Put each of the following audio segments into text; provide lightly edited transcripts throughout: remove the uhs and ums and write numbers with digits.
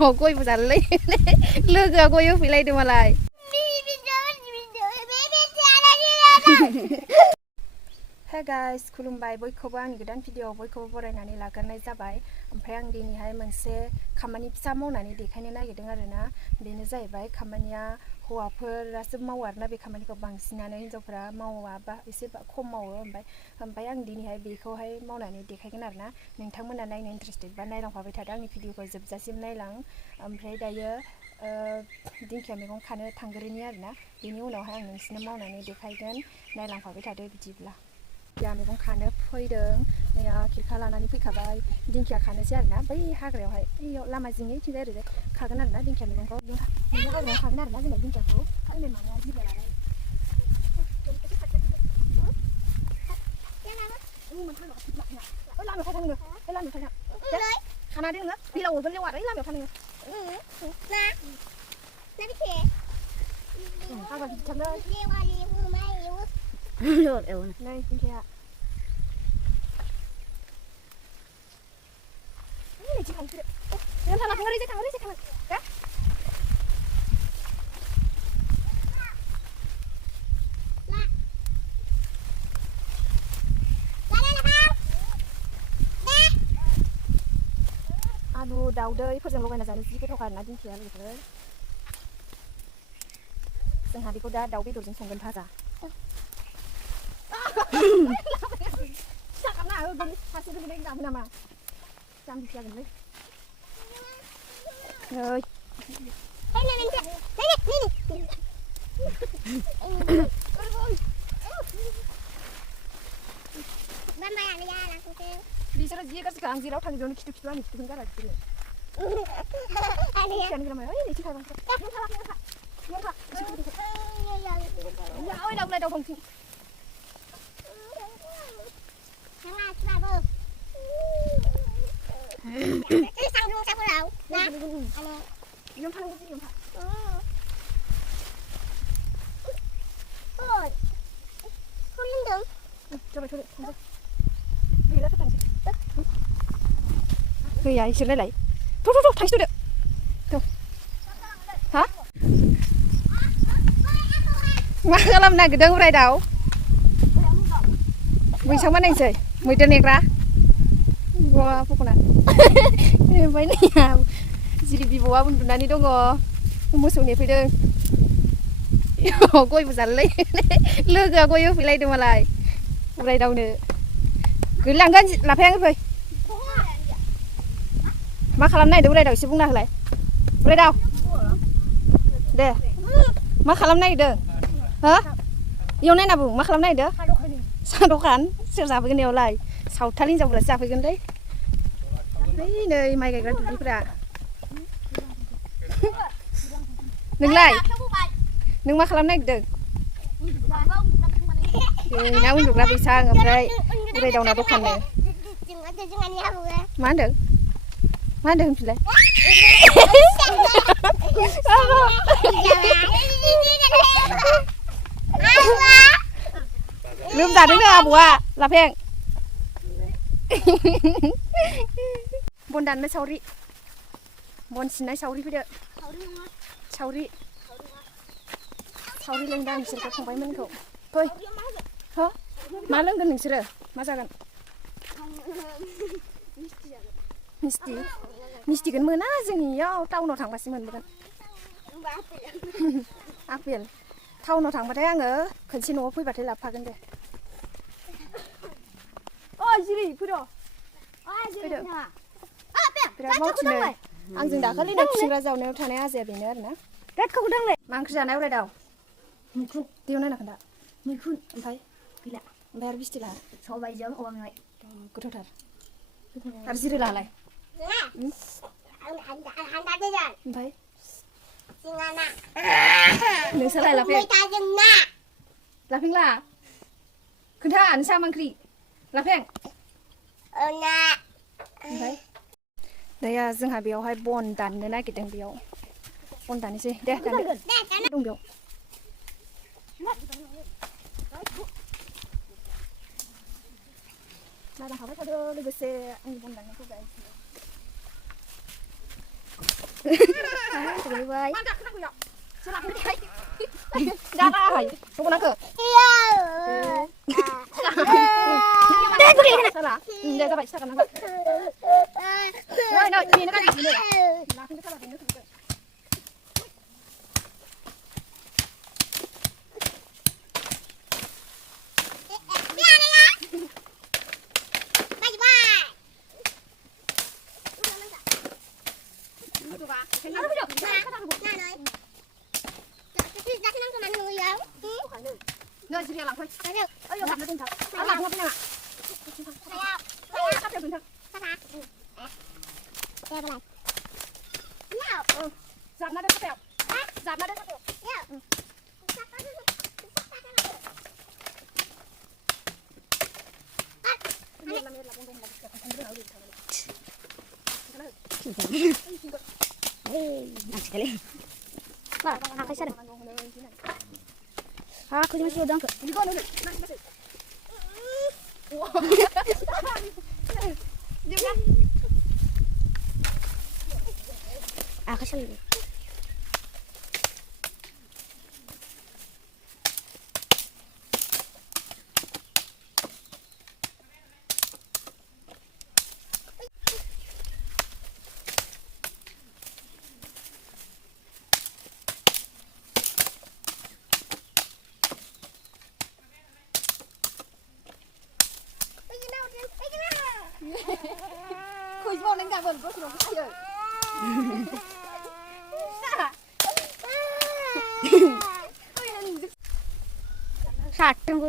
गय बुजालै लोगोआ गय होफैलायदों मालाय हे गाइस खुलुमबाय बयखौबो आंनि गोदान भिडिअआव बयखौबो बरायनानै लाग्रोनाय जाबाय। ओमफ्राय आं दिनैहाय मोनसे खामानि फिसा मावनानै देखायनो नागिरदों आरोना। बेनो जाहैबाय खामानिया हौवाफोरासो मावो आरोना बे खामानिखौ बांसिनानो हिन्जावफोरा मावा बा एसे खम मावो। ओमफ्राय आं दिनैहाय बेखौहाय मावनानै देखायगोन आरोना। नोंथांमोना नायनो इन्टारेस्टेड बा नायलांफाबाय थादो आंनि भिडिअखौ जोबजासिम नायलां। ओमफ्राय दायो दिंखिया मैगं खानो थांग्रोनि आरोना। बेनि उनावहाय आं नोंसिनो मावनानै देखायगोन, नायलांफाबाय थादो बिदिब्ला। दिंखिया मैगं खानो फैदों, खिरखा लानानै फैखाबाय। दिंखिया खानोसै आरोना बै हाग्रायावहाय बैयाव लामा जिंनिथिंजाय ओरैजाय खागोन आरोना दिंखिया मैगंखौ। हाग्रायाव खागोन आरोना जोंना दिंखियाखौ खागोन माबाया जिरा लाबाय। लामायाव थाङो लामायाव थाङो खाना दोङो दैलाव हरगोन लेवार लामायाव थाङो हाग्रा गिदिरथारलै नै दिंखिया आलु दाउदैफोरजों लगायना जानो जि गोथाव आरोना दिंखिया लोगोफोर। जोंहा बेखौ दा दाउ बेदरजों संगोन भाजा। सासे गोलैनाय जागोन नामा जाम्बि जागोनलै बिसोरो जि गाज्रिखा आं जेराव थाङो बेयावनो खिथु आंनि खिथुखौनो गारा बिसोरो गैया इसोरलाय थ' थांसैदो हा मा खालामनो नागिरदों उराय दाउ बैसां बानायनोसै मैदेर नेग्रा गवा फखना ओमफ्राय नैया जिरि बिबौआ उन्दुनानै दङ मोसौ नेफैदों गय बुजालै लोगोआ गय होफैलायदों मालाय उराय दावनो गोलैलांगोन लाफाया फै मा खालामनो नागिरदों उराय दाव एसे बुंना होलाय उराय दाव दे मा खालामनो नागिरदों हो इयाव नायना बुं मा खालामनो नागिरदों साहा दखान सोर जाफैगोन इयावलाय सावथाल हिनजावफोरासो जाफैगोनलै नै माइ गायग्रा दुब्लिफोरा नोंलाय नों मा खालामनो नागिरदों ना उन्दुग्रा बैसां ओमफ्राय उराय दावना दखाननो मा होनदों होनफिनलाय लोमजादोंनो आबौआ लाफें बन दाननो सावरि बन सिननाय सावरि फैदो सावरि लोंदां बिसोरखौ फंबायमोनखौ फै हो मा लोंगोन नोंसोरो मा जागोन मिस्टिखौनो मोना जोंनियाव टाउनाव थांबासो मोनबोगोन आपेल टाउनाव थांबाथाय आङो खनसे न'आव फैबाथाय लाबोफागोन दे जिरि फैद' बिराद मावथिनो आंजों दाखालिनो खुसेंग्रा जावनायाव थानाय आजाया बेनो आरोना मा ओंख्रि जानाय उराय दाव मैखुन दैयाव नायना खोन्था मैखुन ओमफ्राय गैला ओमफ्राय आरो बिस्टि लाहा सबायजों औवा मेवाइ गोथावथार आरो जिरो लाहालाय ओमफ्राय नोंसालाय लाफेंला खोन्था नोंसा मा ओंख्रि लाफें ओमफ्राय दाया जोंहा बेयावहाय बन दाननो नागिरदों बेयाव बन दाननोसै दे दानदो दं बेयाव नायलांखाबाय थादो लोगोसे आंनि बन दाननायखौ गायसै Tụi bay. Ra rồi. Không có nói cửa. Đây tôi đi này. Sao là? Để ra vậy sao nó. Rồi, nhìn nó cái gì nữa. Là không biết sao là gì nữa. Nơi chỉ làm thôi. Ơi, làm nó tinh thần. Làm không biết nào. Sắp được tinh thần. Giảm nó đến sắp bèo. Giảm nó đến sắp bèo. Nak sekali. Lah, aku sadar. Aku cuma sudah ke. Aku sadar. Khôi vô lên cả vườn có gì đâu rồi. Sat tunggu.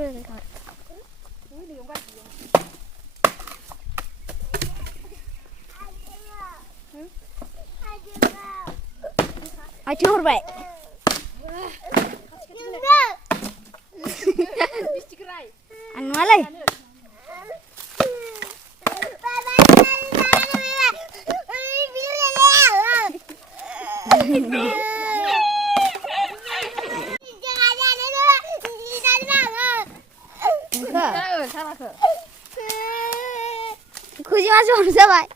Ayo baik. Anu alai. खुशी मासु हुन्छ भाइ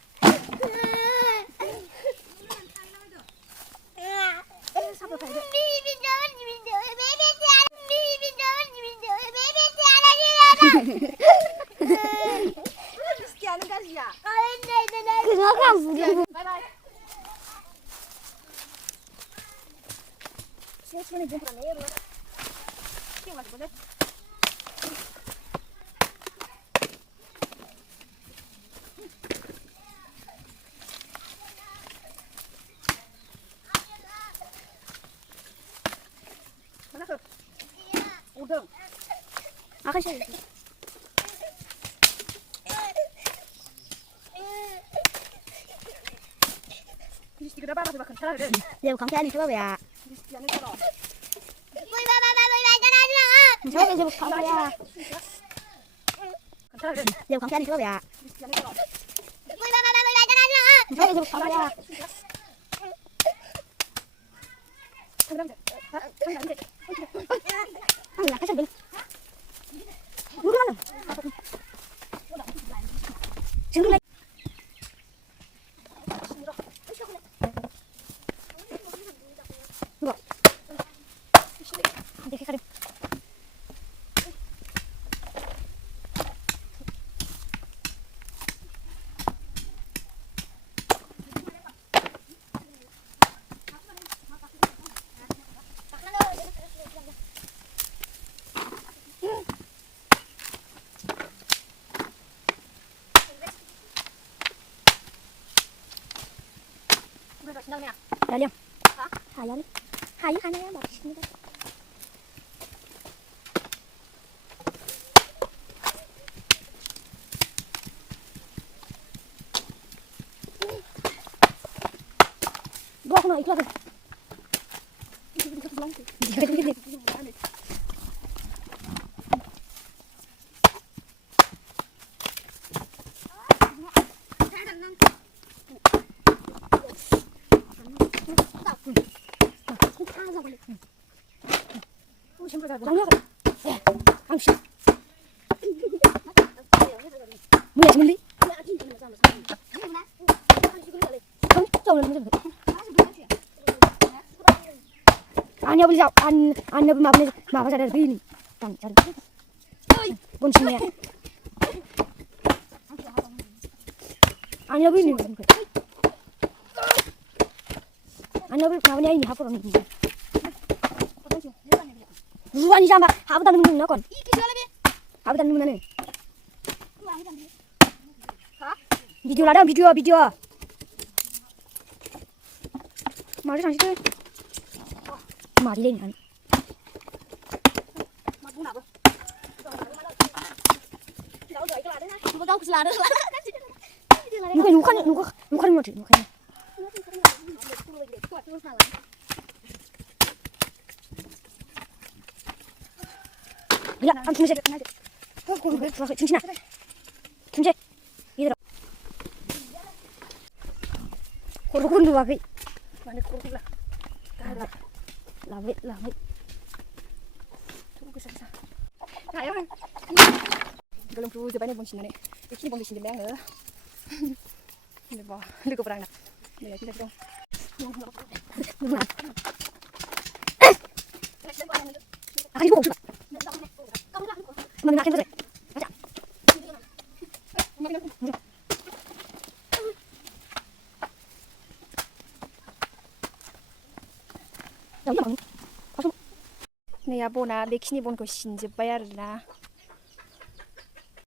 Aku sih. Đều không thể ăn được bà. Sao bây giờ không phải à? Đều không thể ăn được bà. Sao bây giờ không phải à? Ăn là cái gì? Đúng không? Trứng lên. Rồi. Đi cái đi. Rồi liêm. Hả? Hai giờ đi. Hai giờ bỏ. Gua không nói ít lắm. Mày đi. Không, chồng lên. 아니야 우리 안 여보 마마 잘해 비니 안 잘해 뭔 중이야 아니야 비니 아니야 비 마마 ini hapur ni ruan ni sama habu tan mun na kon habu tan mun na video ladang video mari sang situ mari lên anh 누가 하는 거지 누가 야, 안 김재. 김진아. 김재. 얘들아. 고르곤도 와비. Mana kurula. 라비. Tunggu saja. Ayo. Belum perlu sebanyak bong sini. Ini bong sini bang nữa. Ini bong. Lu keperang nak. Ini kita dong. 아니 이거 없어. 그만 나게 해보자. 가자. 야, 이거 봐. Nih ya Bona, bekhini bonko sinjebay arena.